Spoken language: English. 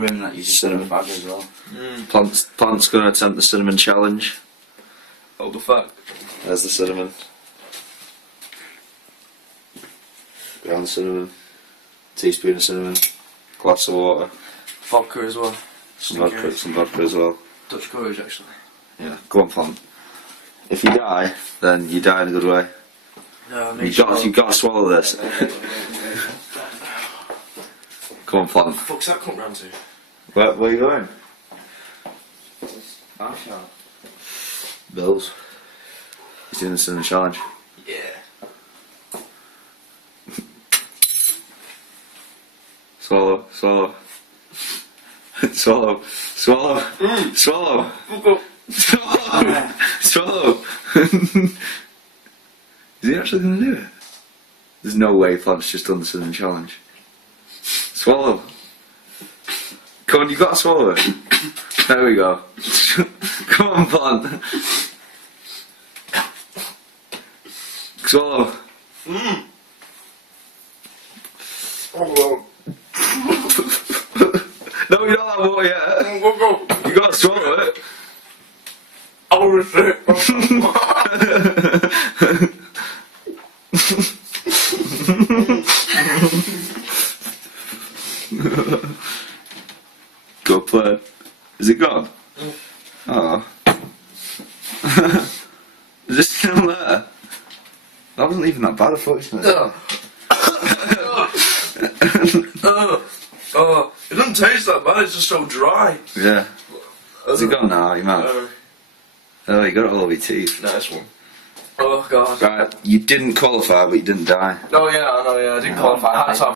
grim that you just got a bag as well. Plant's going to attempt the cinnamon challenge. Oh, the fuck. There's the cinnamon. Ground cinnamon. Teaspoon of cinnamon. Glass of water. Vodka as well. Some vodka as well. Dutch courage, actually. Yeah, go on, Plant. If you die, then you die in a good way. No, You've got to swallow this. Come on, Plant. Fuck's that come round to? Where are you going? Marshall. Bills. He's doing the cinnamon challenge. Yeah. Swallow, swallow. Swallow, swallow, swallow, swallow, swallow. Is he actually going to do it? There's no way Plant's just done the cinnamon challenge. Swallow. Come on, you've got to swallow it. There we go. Come on, Plant. Swallow. No, you don't have water yet. You got to swallow it. Oh shit. Go play. Is it gone? Oh. Is it still there? That wasn't even that bad, unfortunately. It doesn't taste that bad, it's just so dry. Yeah. Is it gone now, your mouth? Oh, you got it all over your teeth. Nice one. Oh god. Right, you didn't qualify, but you didn't die. Oh yeah, I know, yeah, I didn't qualify. I had to have